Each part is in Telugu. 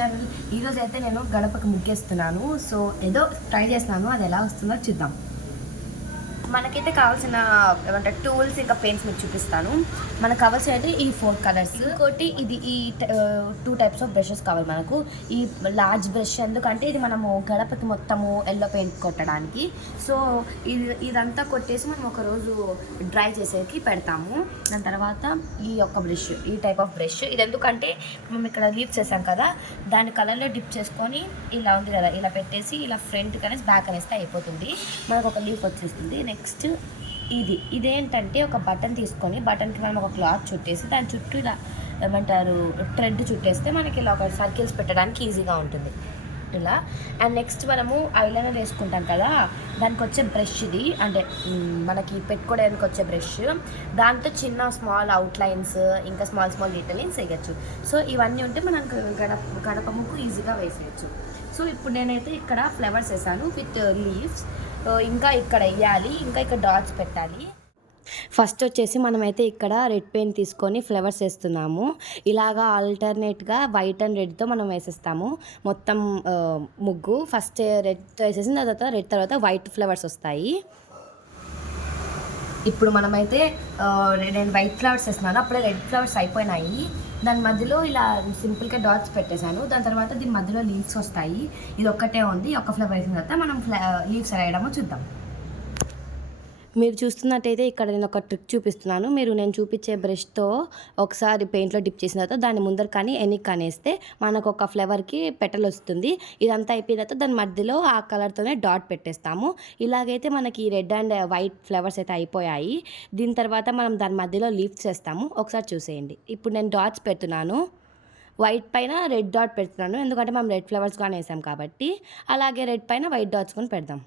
ఛానల్. ఈరోజు అయితే నేను గడపకు ముగ్గేస్తున్నాను. సో ఏదో ట్రై చేస్తున్నాను, అది ఎలా వస్తుందో చూద్దాం. మనకైతే కావాల్సిన ఏమంటే టూల్స్ ఇంకా పెయింట్స్ మీకు చూపిస్తాను. మనకు కావాల్సిన అయితే ఈ 4 కలర్స్. ఇంకోటి ఇది ఈ 2 టైప్స్ ఆఫ్ బ్రషెస్ కావాలి మనకు. ఈ లార్జ్ బ్రష్ ఎందుకంటే ఇది మనము గడపకి మొత్తము ఎల్లో పెయింట్ కొట్టడానికి. సో ఇదంతా కొట్టేసి మనం ఒకరోజు డ్రై చేసేకి పెడతాము. దాని తర్వాత ఈ యొక్క బ్రష్, ఈ టైప్ ఆఫ్ బ్రష్ ఇది ఎందుకంటే మేము ఇక్కడ లీవ్స్ వేసాం కదా, దాని కలర్లో డిప్ చేసుకొని ఇలా ఉంది కదా, ఇలా పెట్టేసి ఇలా ఫ్రంట్ కనేసి బ్యాక్ అనేస్తే అయిపోతుంది, మనకు ఒక లీఫ్ వచ్చేస్తుంది. నెక్స్ట్ ఇదేంటంటే ఒక బటన్ తీసుకొని బటన్కి మనం ఒక క్లాత్ చుట్టేసి దాని చుట్టూ ఇలా ఏమంటారు థ్రెడ్ చుట్టేస్తే మనకి ఇలా ఒక సర్కిల్స్ పెట్టడానికి ఈజీగా ఉంటుంది ఇలా. అండ్ నెక్స్ట్ మనము ఐలైనర్ వేసుకుంటాం కదా, దానికి వచ్చే బ్రష్ ఇది, అంటే మనకి పెట్టుకోవడానికి వచ్చే బ్రష్. దాంతో చిన్న స్మాల్ అవుట్లైన్స్ ఇంకా స్మాల్ డీటెయిలింగ్స్ వేయచ్చు. సో ఇవన్నీ ఉంటే మనం గడప ముగ్గు ఈజీగా వేసేయచ్చు. సో ఇప్పుడు నేనైతే ఇక్కడ ఫ్లవర్స్ వేసాను విత్ లీవ్స్. ఇంకా ఇక్కడ వేయాలి, ఇంకా ఇక్కడ డాట్స్ పెట్టాలి. ఫస్ట్ వచ్చేసి మనమైతే ఇక్కడ రెడ్ పెయింట్ తీసుకొని ఫ్లవర్స్ వేస్తున్నాము. ఇలాగా ఆల్టర్నేట్గా వైట్ అండ్ రెడ్తో మనం వేసేస్తాము మొత్తం ముగ్గు. ఫస్ట్ రెడ్తో వేసేసిన తర్వాత రెడ్ తర్వాత వైట్ ఫ్లవర్స్ వస్తాయి. ఇప్పుడు మనమైతే నేను వైట్ ఫ్లవర్స్ వేస్తున్నాను, అప్పుడే రెడ్ ఫ్లవర్స్ అయిపోయినాయి. దాని మధ్యలో ఇలా సింపుల్గా డాట్స్ పెట్టేశాను. దాని తర్వాత దీని మధ్యలో లీవ్స్ వస్తాయి. ఇది ఒక్కటే ఉంది, ఒక ఫ్లవర్ వేసిన తర్వాత మనం లీవ్స్ వేయడమో చూద్దాం. మీరు చూస్తున్నట్టయితే ఇక్కడ నేను ఒక ట్రిక్ చూపిస్తున్నాను. నేను చూపించే బ్రష్తో ఒకసారి పెయింట్లో డిప్ చేసిన తర్వాత దాని ముందర కానీ ఎన్నిక్ కానేస్తే మనకు ఒక ఫ్లవర్కి పెటల్ వస్తుంది. ఇదంతా అయిపోయిన తర్వాత దాని మధ్యలో ఆ కలర్తోనే డాట్ పెట్టేస్తాము. ఇలాగైతే మనకి రెడ్ అండ్ వైట్ ఫ్లవర్స్ అయితే అయిపోయాయి. దీని తర్వాత మనం దాని మధ్యలో లీవ్స్ వేస్తాము. ఒకసారి చూసేయండి. ఇప్పుడు నేను డాట్స్ పెడుతున్నాను, వైట్ పైన రెడ్ డాట్ పెడుతున్నాను ఎందుకంటే మనం రెడ్ ఫ్లవర్స్ కానీ వేసాం కాబట్టి. అలాగే రెడ్ పైన వైట్ డాట్స్ కొని పెడదాం.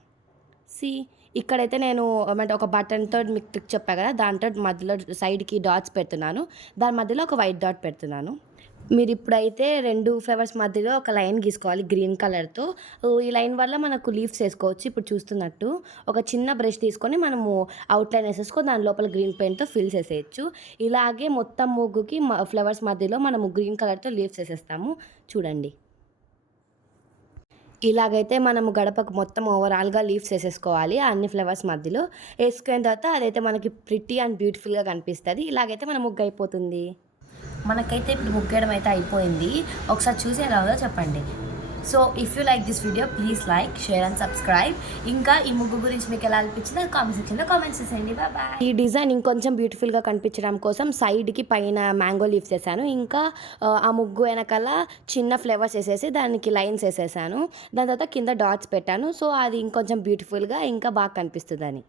ఇక్కడైతే నేను అంటే ఒక బటన్తో మీకు ట్రిక్ చెప్పా కదా, దాంతో మధ్యలో సైడ్కి డాట్స్ పెడుతున్నాను, దాని మధ్యలో ఒక వైట్ డాట్ పెడుతున్నాను. మీరు ఇప్పుడైతే 2 ఫ్లవర్స్ మధ్యలో ఒక లైన్ గీసుకోవాలి గ్రీన్ కలర్తో. ఈ లైన్ వల్ల మనకు లీవ్స్ వేసుకోవచ్చు. ఇప్పుడు చూస్తున్నట్టు ఒక చిన్న బ్రష్ తీసుకొని మనము అవుట్లైన్ వేసేసుకొని దాని లోపల గ్రీన్ పెయింట్తో ఫిల్ చేసేయచ్చు. ఇలాగే మొత్తం ముగ్గుకి ఫ్లవర్స్ మధ్యలో మనము గ్రీన్ కలర్తో లీవ్స్ వేసేస్తాము. చూడండి, ఇలాగైతే మనము గడపకు మొత్తం ఓవరాల్గా లీవ్స్ వేసేసుకోవాలి. అన్ని ఫ్లవర్స్ మధ్యలో వేసుకున్న తర్వాత అదైతే మనకి ప్రిటీ అండ్ బ్యూటిఫుల్గా కనిపిస్తుంది. ఇలాగైతే మన ముగ్గు అయిపోతుంది. మనకైతే ఇప్పుడు ముగ్గేయడం అయితే అయిపోయింది. ఒకసారి చూసి ఎలా ఉందో చెప్పండి. So if you like this video please like, share and subscribe. ఇంకా ఈ ముగ్గు గురించి మీకు ఎలా అనిపించిందో కామెంట్ సెక్షన్లో కామెంట్స్ చేసేయండి. బాయ్. ఈ డిజైన్ ఇంకొంచెం బ్యూటిఫుల్గా కనిపించడం కోసం సైడ్కి పైన మ్యాంగో లీవ్స్ వేసాను. ఇంకా ఆ ముగ్గు వెనకాల చిన్న ఫ్లవర్స్ వేసేసి దానికి లైన్స్ వేసేసాను. దాని తర్వాత కింద డాట్స్ పెట్టాను. సో అది ఇంకొంచెం బ్యూటిఫుల్గా ఇంకా బాగా కనిపిస్తుందని.